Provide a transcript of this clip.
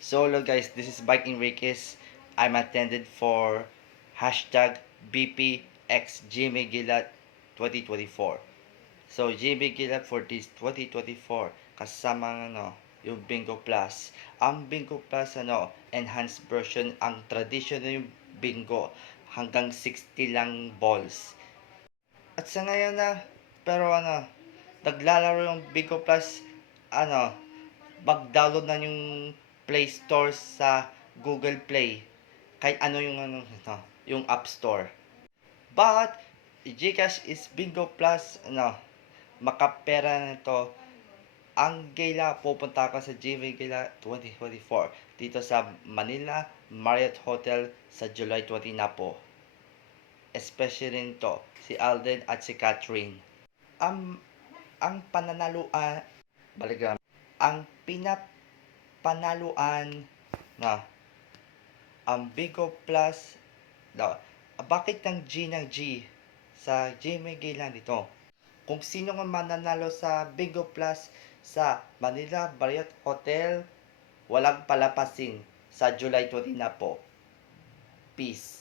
So hello guys, this is Bike Enriquez. I'm attended for hashtag BPX Jimmy Gilat 2024. So Jimmy Gilat for this 2024 kasama yung Bingo Plus. Ang Bingo Plus enhanced version, ang traditional yung Bingo hanggang 60 lang balls. At sa ngayon pero naglalaro yung Bingo Plus ano, mag-download na yung Play Store sa Google Play. Kahit ano yung App Store. But GCash is Bingo Plus makapera nito. Ang gala pupunta ako sa GV Gala 2024 dito sa Manila Marriott Hotel sa July 20 na po. Especially nito si Alden at si Catherine. Ang pananaluan baligram ang pinapanaluan na ang Bigo Plus bakit ng G sa Jimmy Gaylan dito? Kung sino nga mananalo sa Bigo Plus sa Manila Marriott Hotel, walang palapasin sa July 20 na po. Peace.